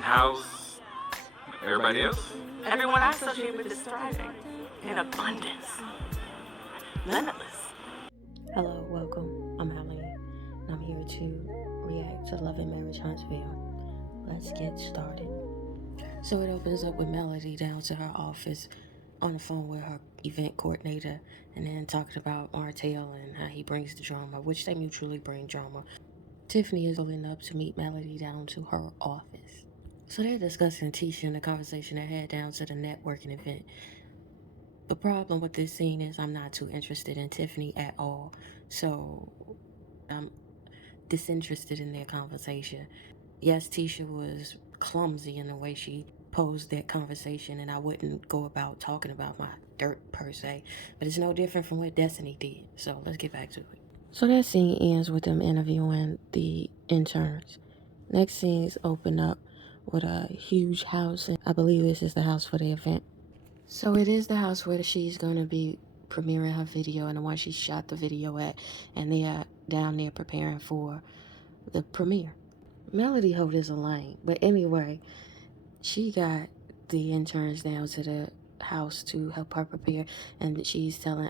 How's everybody else? Everyone I associate with is thriving in abundance, limitless. Hello, welcome. I'm Holly, and I'm here to react to Love and Marriage Huntsville. Let's get started. So it opens up with Melody down to her office on the phone with her event coordinator, and then talking about Martell and how he brings the drama, which they mutually bring drama. Tiffany is pulling up to meet Melody down to her office. So they're discussing Tisha and the conversation they had down to the networking event. The problem with this scene is I'm not too interested in Tiffany at all. So I'm disinterested in their conversation. Yes, Tisha was clumsy in the way she posed that conversation, and I wouldn't go about talking about my dirt per se, but it's no different from what Destiny did. So let's get back to it. So that scene ends with them interviewing the interns. Next scenes open up with a huge house, and I believe this is the house for the event. So it is the house where she's going to be premiering her video and the one she shot the video at, and they are down there preparing for the premiere. Melody Holt is a lame, but anyway, she got the interns down to the house to help her prepare, and she's telling,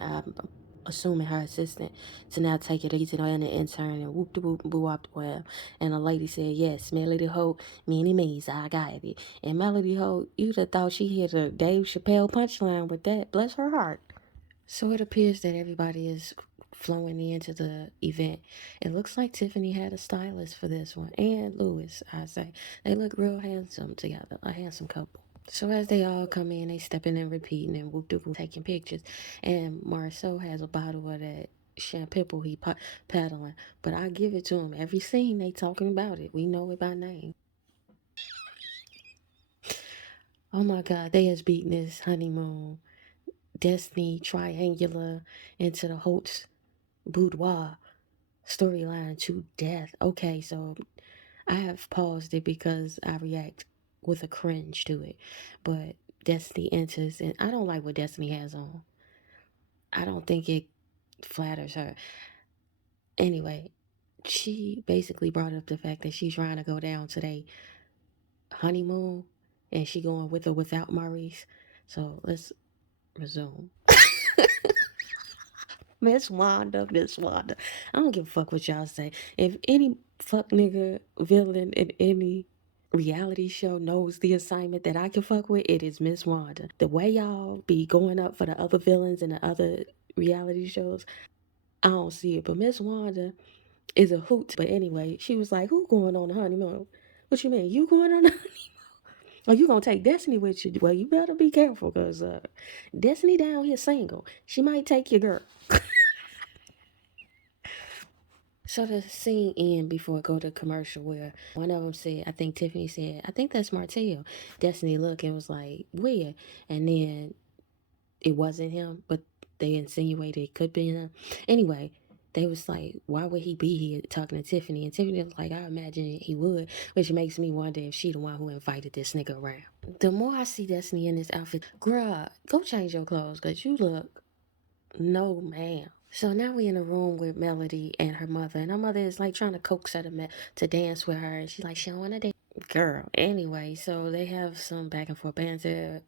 assuming her assistant, to now take it easy on the intern and whoop de whoop and boo wop the web. And the lady said, yes, Melody Holt, meanie me's, I got it. And Melody Holt, you'd have thought she hit a Dave Chappelle punchline with that. Bless her heart. So it appears that everybody is flowing into the event. It looks like Tiffany had a stylist for this one, and Lewis, I say. They look real handsome together, a handsome couple. So as they all come in, they stepping and repeating and whoop de whoop taking pictures. And Marceau has a bottle of that shampoo he paddling. But I give it to him. Every scene they talking about it. We know it by name. Oh my God, they has beaten this honeymoon Destiny triangular into the Holt's boudoir storyline to death. Okay, so I have paused it because I react with a cringe to it. But Destiny enters, and I don't like what Destiny has on. I don't think it flatters her. Anyway, she basically brought up the fact that she's trying to go down to their honeymoon, and she going with or without Maurice. So let's resume. Miss Wanda, Miss Wanda. I don't give a fuck what y'all say. If any fuck nigga villain in any reality show knows the assignment that I can fuck with, it is Miss Wanda. The way y'all be going up for the other villains in the other reality shows, I don't see it. But Miss Wanda is a hoot. But anyway, she was like, who going on the honeymoon? What you mean? You going on the honeymoon? Or you gonna take Destiny with you? Well, you better be careful, because Destiny down here single. She might take your girl. So the scene end before it go to commercial where one of them said, I think Tiffany said, I think that's Martell. Destiny looked and was like, where? And then it wasn't him, but they insinuated it could be him. Anyway, they was like, why would he be here talking to Tiffany? And Tiffany was like, I imagine he would, which makes me wonder if she the one who invited this nigga around. The more I see Destiny in this outfit, girl, go change your clothes, because you look no ma'am. So now we in a room with Melody and her mother, and her mother is like trying to coax her to dance with her, and she's like, she don't wanna dance. Girl. Anyway, so they have some back and forth banter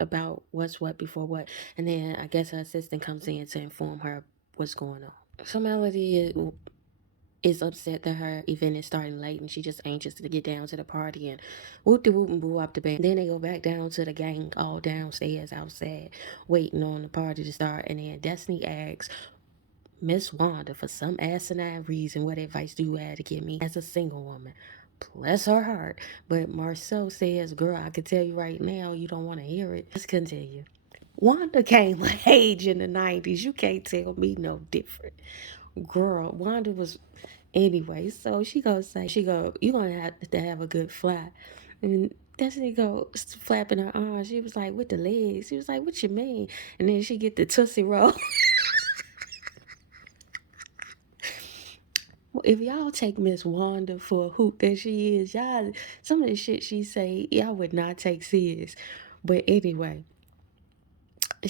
about what's what before what, and then I guess her assistant comes in to inform her what's going on. So Melody is upset that her event is starting late, and she just anxious to get down to the party and whoop de whoop and boo up the band. Then they go back down to the gang all downstairs outside waiting on the party to start, and then Destiny asks Miss Wanda, for some asinine reason, what advice do you have to give me as a single woman? Bless her heart. But Marceau says, girl, I can tell you right now, you don't want to hear it. Let's continue. Wanda came of age in the 90s. You can't tell me no different. Girl, Wanda was, anyway, so she say, you gonna have to have a good fly. And Destiny go flapping her arms. She was like, with the legs. She was like, what you mean? And then she get the Tootsie Roll. If y'all take Miss Wanda for a hoot that she is, y'all, some of the shit she say, y'all would not take serious. But anyway,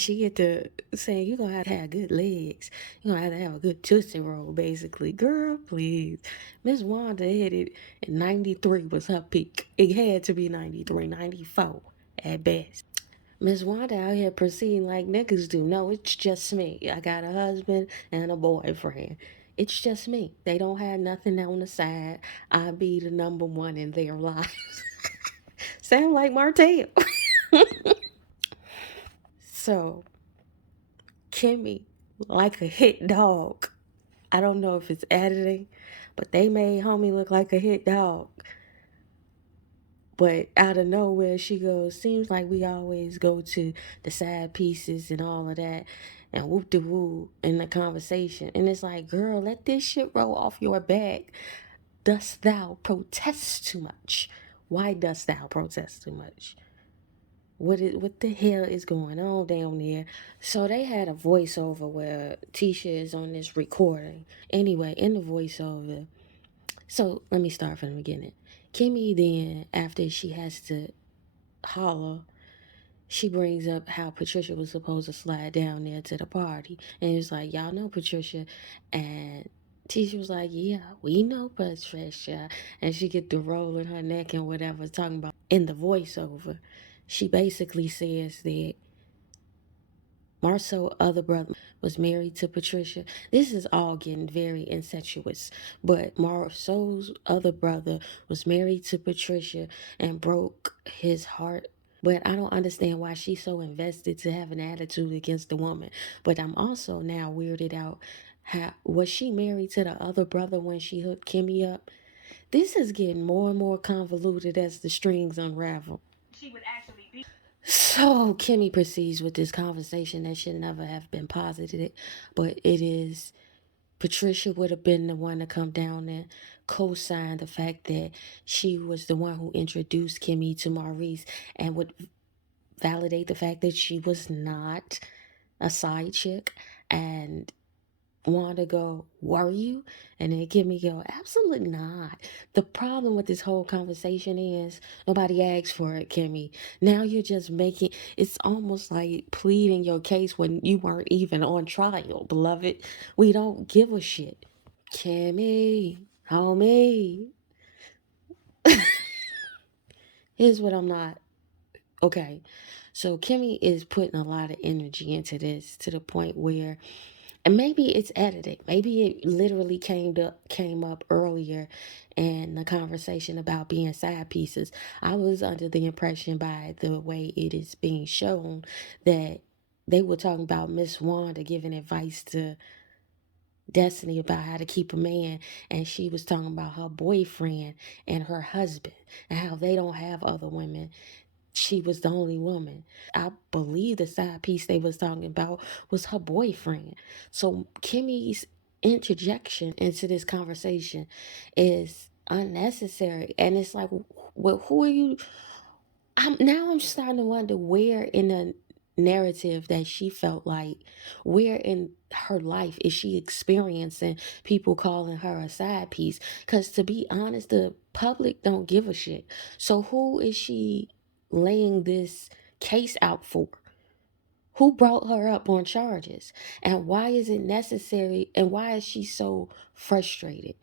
she get to saying you gonna have to have good legs. You gonna have to have a good tootsie roll, basically. Girl, please. Miss Wanda hit it in 93 was her peak. It had to be 93, 94 at best. Miss Wanda out here proceeding like niggas do. No, it's just me. I got a husband and a boyfriend. It's just me. They don't have nothing on the side. I be the number one in their lives. Sound like Martell. So, Kimmy, like a hit dog. I don't know if it's editing, but they made homie look like a hit dog. But out of nowhere, she goes, seems like we always go to the side pieces and all of that and whoop de woo in the conversation. And it's like, girl, let this shit roll off your back. Dost thou protest too much? Why dost thou protest too much? What the hell is going on down there? So they had a voiceover where Tisha is on this recording. Anyway, in the voiceover, so let me start from the beginning. Kimmy then, after she has to holler, she brings up how Patricia was supposed to slide down there to the party. And it was like, y'all know Patricia. And Tisha was like, yeah, we know Patricia. And she get the roll in her neck and whatever, talking about in the voiceover. She basically says that Marceau's other brother was married to Patricia. This is all getting very incestuous. But Marceau's other brother was married to Patricia and broke his heart. But I don't understand why she's so invested to have an attitude against the woman. But I'm also now weirded out. Was she married to the other brother when she hooked Kimmy up? This is getting more and more convoluted as the strings unravel. So Kimmy proceeds with this conversation that should never have been posited, but it is. Patricia would have been the one to come down and co-sign the fact that she was the one who introduced Kimmy to Maurice and would validate the fact that she was not a side chick. And Wanda go, were you? And then Kimmy go, absolutely not. The problem with this whole conversation is nobody asked for it, Kimmy. Now you're just making, it's almost like pleading your case when you weren't even on trial, beloved. We don't give a shit. Kimmy, homie. Here's what I'm not. Okay. So Kimmy is putting a lot of energy into this to the point where, and maybe it's edited. Maybe it literally came up earlier in the conversation about being side pieces. I was under the impression by the way it is being shown that they were talking about Miss Wanda giving advice to Destiny about how to keep a man, and she was talking about her boyfriend and her husband and how they don't have other women. She was the only woman. I believe the side piece they was talking about was her boyfriend. So Kimmy's interjection into this conversation is unnecessary. And it's like, well, who are you? I'm starting to wonder where in the narrative that she felt like, where in her life is she experiencing people calling her a side piece? Because to be honest, the public don't give a shit. So who is she laying this case out for? Who brought her up on charges? And why is it necessary? And why is she so frustrated?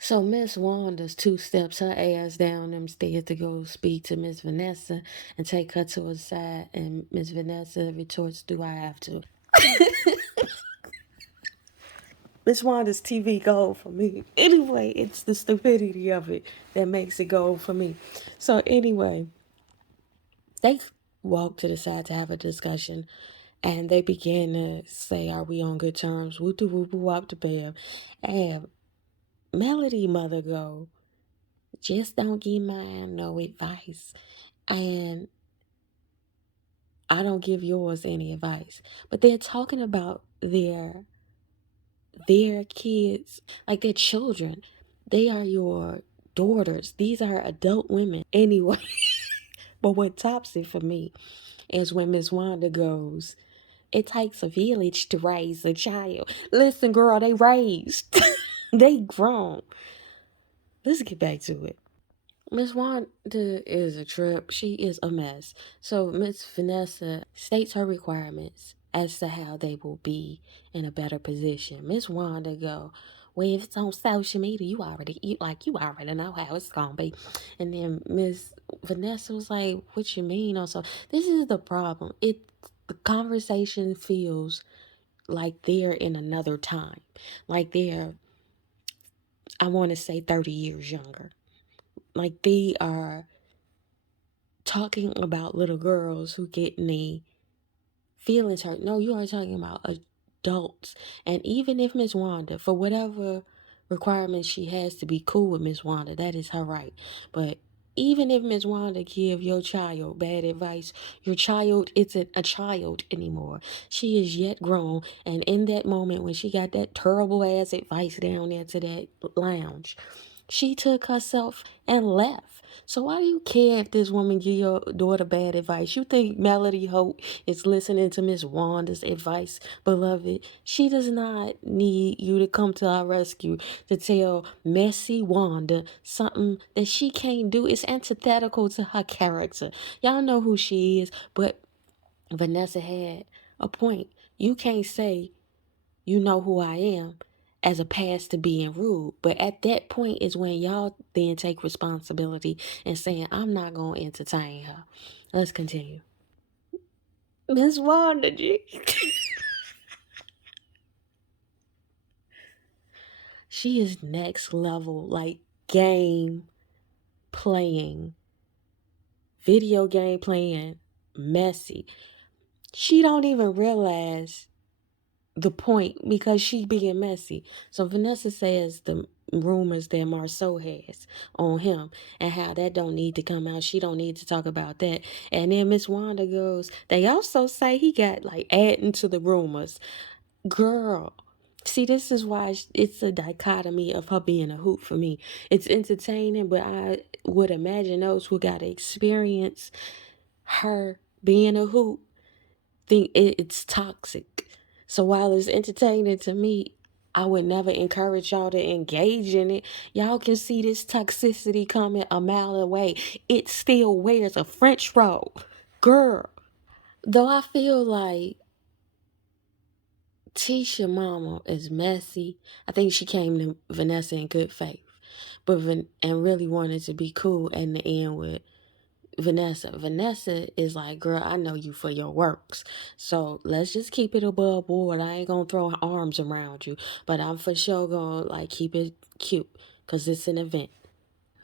So Miss Wanda's two steps her ass down them stairs to go speak to Miss Vanessa and take her to her side. And Miss Vanessa retorts, do I have to? Miss Wanda's TV gold for me. Anyway, it's the stupidity of it that makes it gold for me. So anyway, they walked to the side to have a discussion. And they began to say, are we on good terms? Woo doo woo boo wop the bam. And Melody mother go, just don't give mine no advice. And I don't give yours any advice. But they're talking about their kids, like their children. They are your daughters. These are adult women. Anyway, but what tops it for me is when Miss Wanda goes, it takes a village to raise a child. Listen, girl, they raised. They grown. Let's get back to it. Miss Wanda is a trip. She is a mess. So Miss Vanessa states her requirements as to how they will be in a better position. Miss Wanda go, well, if it's on social media, you already know how it's gonna be. And then Miss Vanessa was like, what you mean? Also, this is the problem. The conversation feels like they're in another time. Like they're, I want to say 30 years younger. Like they are talking about little girls who get the feelings hurt. No, you are talking about adults. And even if Miss Wanda, for whatever requirements she has to be cool with Miss Wanda, that is her right. But even if Miss Wanda give your child bad advice, your child isn't a child anymore. She is yet grown. And in that moment when she got that terrible ass advice down there to that lounge, she took herself and left. So why do you care if this woman give your daughter bad advice? You think Melody Holt is listening to Miss Wanda's advice, beloved? She does not need you to come to our rescue to tell messy Wanda something that she can't do. It's antithetical to her character. Y'all know who she is, but Vanessa had a point. You can't say you know who I am as a pass to being rude. But at that point is when y'all then take responsibility and saying, I'm not going to entertain her. Let's continue. Miss Wanda, G. She is next level, like game playing, video game playing, messy. She don't even realize the point because she being messy. So Vanessa says the rumors that Marceau has on him and how that don't need to come out. She don't need to talk about that. And then Miss Wanda goes, they also say he got like adding to the rumors. Girl, see, this is why it's a dichotomy of her being a hoot for me. It's entertaining, but I would imagine those who got to experience her being a hoot think it's toxic. So while it's entertaining to me, I would never encourage y'all to engage in it. Y'all can see this toxicity coming a mile away. It still wears a French robe. Girl. Though I feel like Tisha mama is messy. I think she came to Vanessa in good faith. And really wanted to be cool in the end with Vanessa. Vanessa is like, girl, I know you for your works. So let's just keep it above board. I ain't gonna throw arms around you. But I'm for sure gonna like keep it cute. Cause it's an event.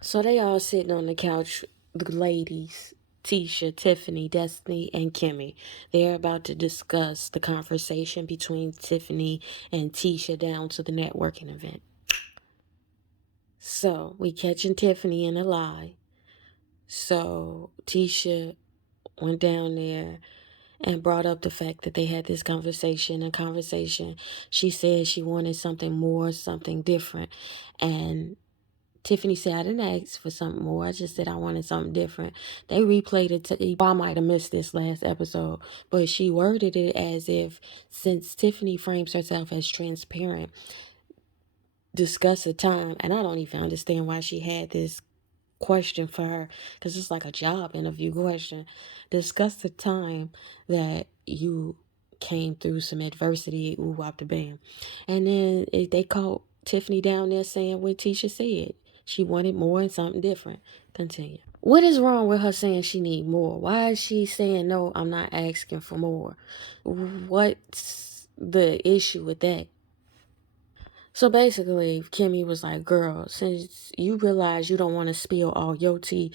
So they all sitting on the couch, the ladies, Tisha, Tiffany, Destiny, and Kimmy. They're about to discuss the conversation between Tiffany and Tisha down to the networking event. So we catching Tiffany in a lie. So Tisha went down there and brought up the fact that they had this conversation. She said she wanted something more, something different. And Tiffany said, I didn't ask for something more. I just said I wanted something different. They replayed it. I might have missed this last episode, but she worded it as if, since Tiffany frames herself as transparent, discuss a time. And I don't even understand why she had this question for her, because it's like a job interview question. Discuss the time that you came through some adversity, ooh, wop the bam. And then they caught Tiffany down there saying what Tisha said. She wanted more and something different. Continue. What is wrong with her saying she need more? Why is she saying, no, I'm not asking for more? What's the issue with that? So basically, Kimmy was like, girl, since you realize you don't want to spill all your tea,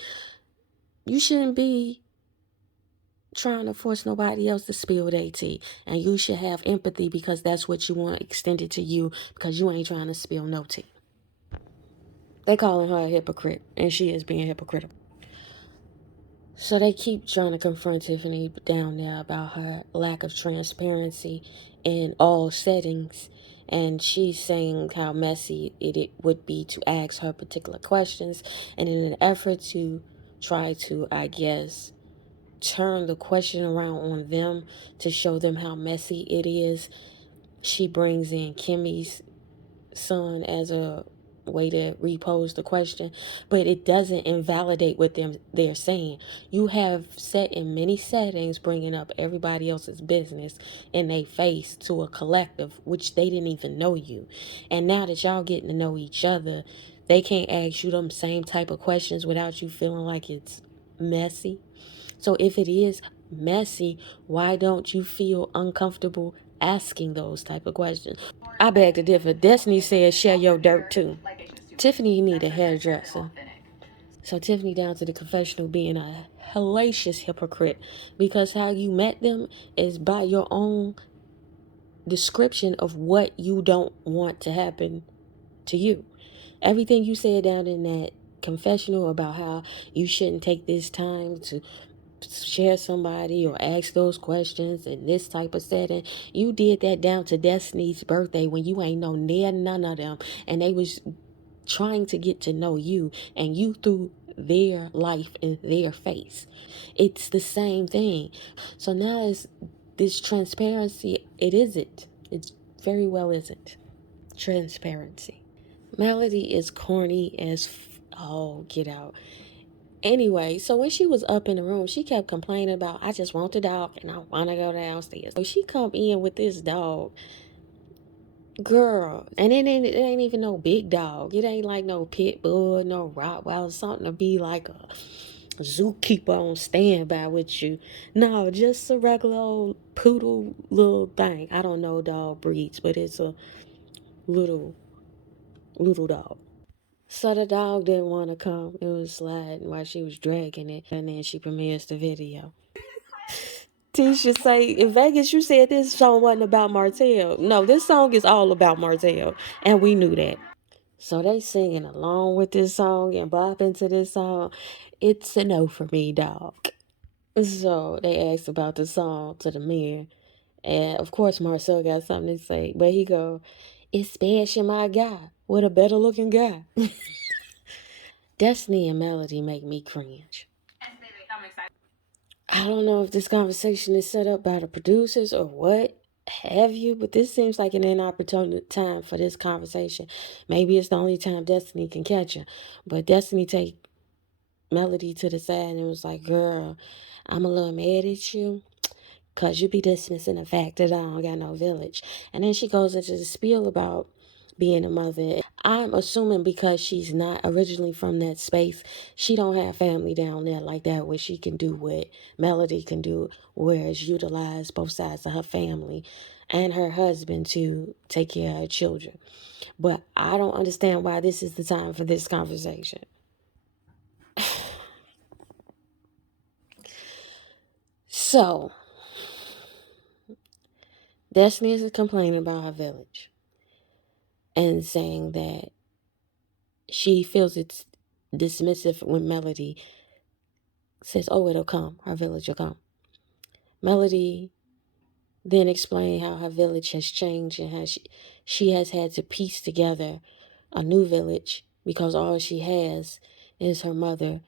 you shouldn't be trying to force nobody else to spill their tea. And you should have empathy because that's what you want extended to you, because you ain't trying to spill no tea. They calling her a hypocrite, and she is being hypocritical. So they keep trying to confront Tiffany down there about her lack of transparency in all settings. And she's saying how messy it would be to ask her particular questions. And in an effort to try to, I guess, turn the question around on them to show them how messy it is, she brings in Kimmy's son as a way to repose the question, but it doesn't invalidate what they're saying. You have sat in many settings bringing up everybody else's business in their face to a collective, which they didn't even know you. And now that y'all getting to know each other, they can't ask you them same type of questions without you feeling like it's messy. So if it is messy, why don't you feel uncomfortable asking those type of questions? I beg to differ. Destiny says share your dirt too. Tiffany need a hairdresser. So Tiffany down to the confessional being a hellacious hypocrite, because how you met them is by your own description of what you don't want to happen to you. Everything you said down in that confessional about how you shouldn't take this time to share somebody or ask those questions in this type of setting, you did that down to Destiny's birthday when you ain't know near none of them, and they was trying to get to know you, and you threw their life in their face. It's the same thing. So now it's this transparency. It isn't. It's very well isn't transparency. Melody is corny as oh, get out. Anyway, so when she was up in the room, she kept complaining about, I just want the dog and I want to go downstairs. So she come in with this dog, girl, and it ain't even no big dog. It ain't like no pit bull, no Rottweiler, something to be like a zookeeper on standby with you. No, just a regular old poodle little thing. I don't know dog breeds, but it's a little dog. So the dog didn't want to come. It was sliding while she was dragging it, and then she premieres the video. Tisha say, in Vegas, you said this song wasn't about Martell. No, this song is all about Martell, and we knew that. So they singing along with this song and bopping to this song. It's a no for me, dog. So they asked about the song to the mayor, and of course Marcel got something to say, but he go, "It's Special, my guy, with a better looking guy." Destiny and Melody make me cringe. I don't know if this conversation is set up by the producers or what have you, but this seems like an inopportune time for this conversation. Maybe it's the only time Destiny can catch her. But Destiny take Melody to the side and was like, girl, I'm a little mad at you because you be dismissing the fact that I don't got no village. And then she goes into the spiel about being a mother. I'm assuming because she's not originally from that space, she don't have family down there like that where she can do what Melody can do, whereas utilize both sides of her family and her husband to take care of her children. But I don't understand why this is the time for this conversation. So, Destiny is complaining about her village and saying that she feels it's dismissive when Melody says, oh, it'll come. Her village will come. Melody then explained how her village has changed and how she has had to piece together a new village because all she has is her mother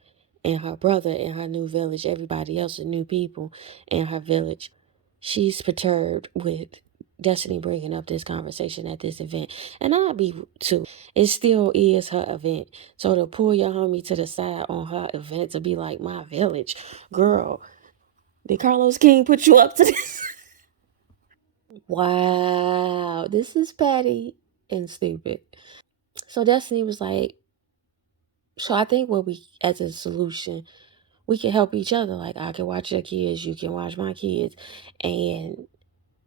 and her brother in her new village. Everybody else is new people in her village. She's perturbed with Destiny bringing up this conversation at this event. And I'd be too. It still is her event. So to pull your homie to the side on her event to be like, my village, girl, did Carlos King put you up to this? Wow, this is petty and stupid. So Destiny was like, so I think what we, as a solution, we can help each other. Like, I can watch your kids, you can watch my kids. And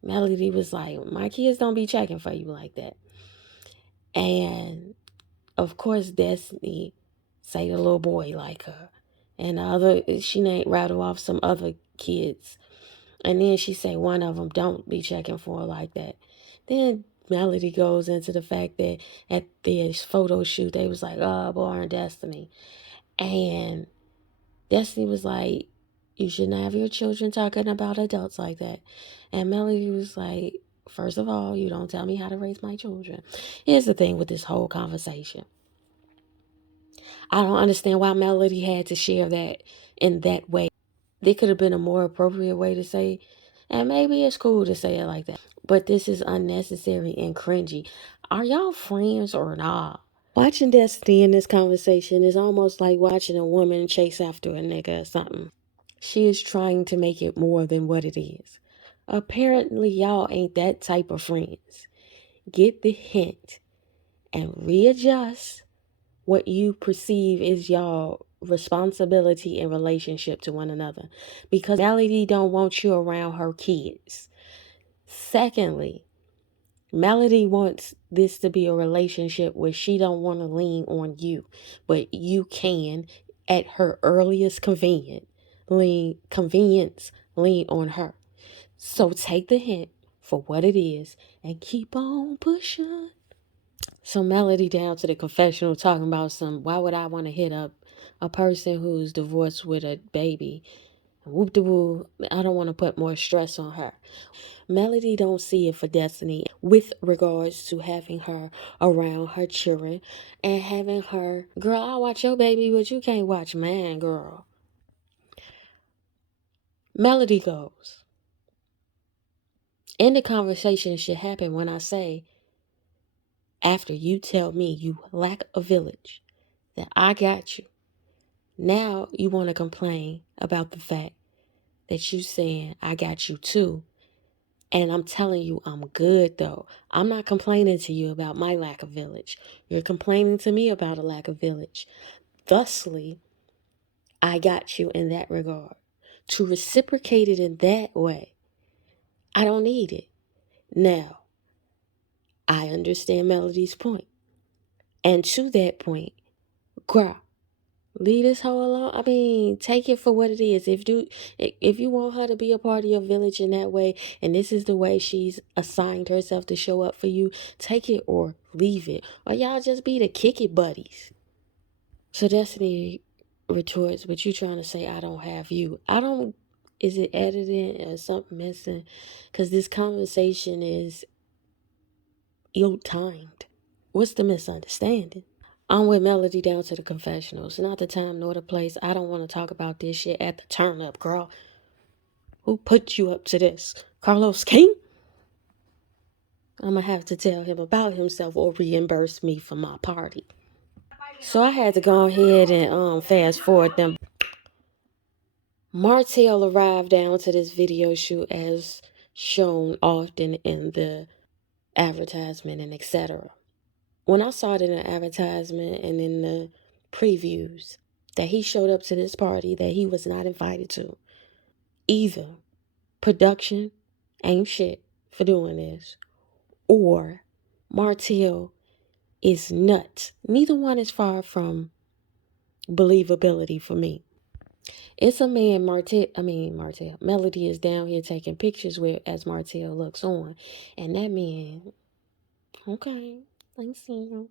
Melody was like, my kids don't be checking for you like that. And of course, Destiny say the little boy like her. And the other, she named rattle off some other kids. And then she say one of them don't be checking for her like that. Then Melody goes into the fact that at this photo shoot, they was like, oh, Born Destiny. And Destiny was like, you shouldn't have your children talking about adults like that. And Melody was like, first of all, you don't tell me how to raise my children. Here's the thing with this whole conversation. I don't understand why Melody had to share that in that way. There could have been a more appropriate way to say, and maybe it's cool to say it like that, but this is unnecessary and cringy. Are y'all friends or not? Watching Destiny in this conversation is almost like watching a woman chase after a nigga or something. She is trying to make it more than what it is. Apparently, y'all ain't that type of friends. Get the hint and readjust what you perceive is y'all responsibility in relationship to one another, because Melody don't want you around her kids. Secondly, Melody wants this to be a relationship where she don't want to lean on you, but you can, at her earliest convenience, lean on her. So take the hint for what it is and keep on pushing. So Melody down to the confessional talking about why would I want to hit up a person who's divorced with a baby? Whoop de woo, I don't want to put more stress on her. Melody don't see it for Destiny with regards to having her around her children and having her, girl, I'll watch your baby, but you can't watch mine, girl. Melody goes, and the conversation should happen when I say, after you tell me you lack a village, that I got you. Now you want to complain about the fact that you saying I got you too. And I'm telling you I'm good though. I'm not complaining to you about my lack of village. You're complaining to me about a lack of village. Thusly, I got you in that regard. To reciprocate it in that way, I don't need it. Now, I understand Melody's point. And to that point, girl, leave this hoe alone. I mean, take it for what it is. If you want her to be a part of your village in that way, and this is the way she's assigned herself to show up for you, take it or leave it. Or y'all just be the kick it buddies. So Destiny retorts, but you trying to say I don't have you. Is it edited or something missing? Because this conversation is ill-timed. What's the misunderstanding? I'm with Melody down to the confessionals. Not the time nor the place. I don't want to talk about this shit at the turn up, girl. Who put you up to this? Carlos King? I'm going to have to tell him about himself or reimburse me for my party. So I had to go ahead and fast forward them. Martell arrived down to this video shoot as shown often in the advertisement and etc. When I saw it in the advertisement and in the previews that he showed up to this party that he was not invited to, either production ain't shit for doing this, or Martell is nuts. Neither one is far from believability for me. It's a man Martell. Melody is down here taking pictures with as Martell looks on. And that man, okay, I see him.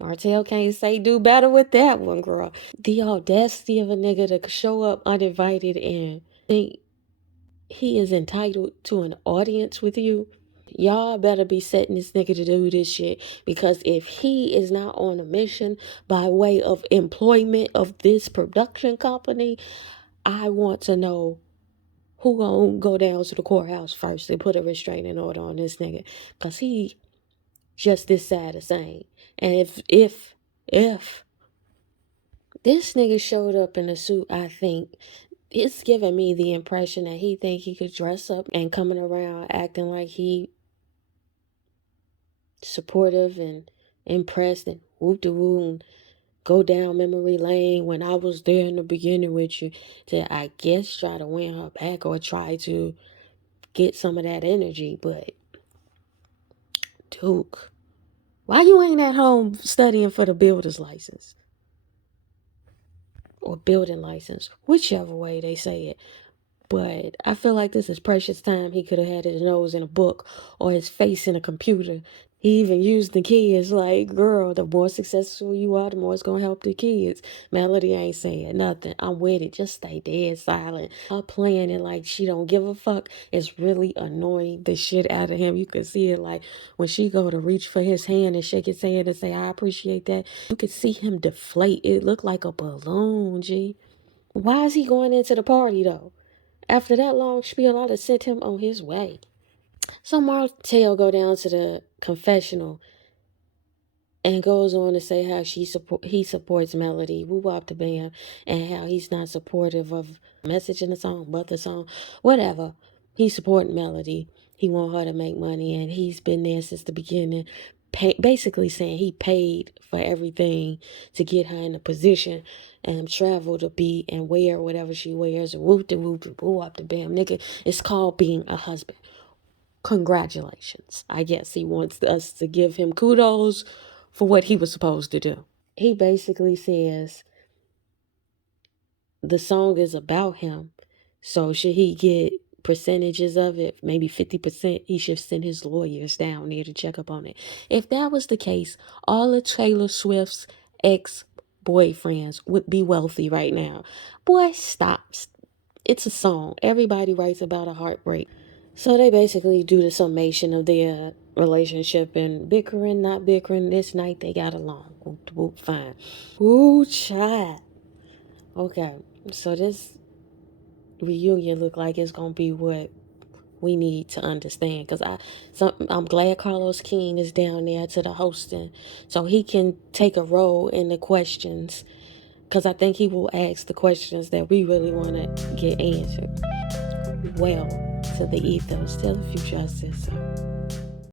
Martell can't say do better with that one, girl. The audacity of a nigga to show up uninvited and think he is entitled to an audience with you. Y'all better be setting this nigga to do this shit, because if he is not on a mission by way of employment of this production company, I want to know who gonna go down to the courthouse first and put a restraining order on this nigga, because he just this side of saying. And if this nigga showed up in a suit, I think it's giving me the impression that he think he could dress up and coming around acting like he supportive and impressed and whoop de woo and go down memory lane when I was there in the beginning with you, to I guess try to win her back or try to get some of that energy. But Duke, why you ain't at home studying for the builder's license? Or building license, whichever way they say it. But I feel like this is precious time. He could have had his nose in a book or his face in a computer. He even used the kids like, girl, the more successful you are, the more it's going to help the kids. Melody ain't saying nothing. I'm with it. Just stay dead silent. Her playing it like she don't give a fuck is really annoying the shit out of him. You can see it like when she go to reach for his hand and shake his hand and say, I appreciate that. You could see him deflate. It looked like a balloon, G. Why is he going into the party though? After that long spiel, I'd have sent him on his way. So Martell go down to the confessional and goes on to say how he supports Melody, woo wop the band, and how he's not supportive of message in the song, but the song, whatever. He's supporting Melody. He want her to make money, and he's been there since the beginning. Basically saying he paid for everything to get her in a position and travel to be and wear whatever she wears. Whoop de whoop de woo up the bam, nigga. It's called being a husband. Congratulations. I guess he wants us to give him kudos for what he was supposed to do. He basically says the song is about him. So should he get percentages of it, maybe 50%, he should send his lawyers down there to check up on it. If that was the case, all of Taylor Swift's ex-boyfriends would be wealthy right now. Boy, stop. It's a song. Everybody writes about a heartbreak. So they basically do the summation of their relationship and bickering, not bickering. This night they got along. Whoop, whoop, fine. Ooh, child. Okay, so this reunion look like it's gonna be what we need to understand. Cause I'm glad Carlos King is down there to the hosting, so he can take a role in the questions. Cause I think he will ask the questions that we really want to get answered. Well, to the ethos, tell the future I said so.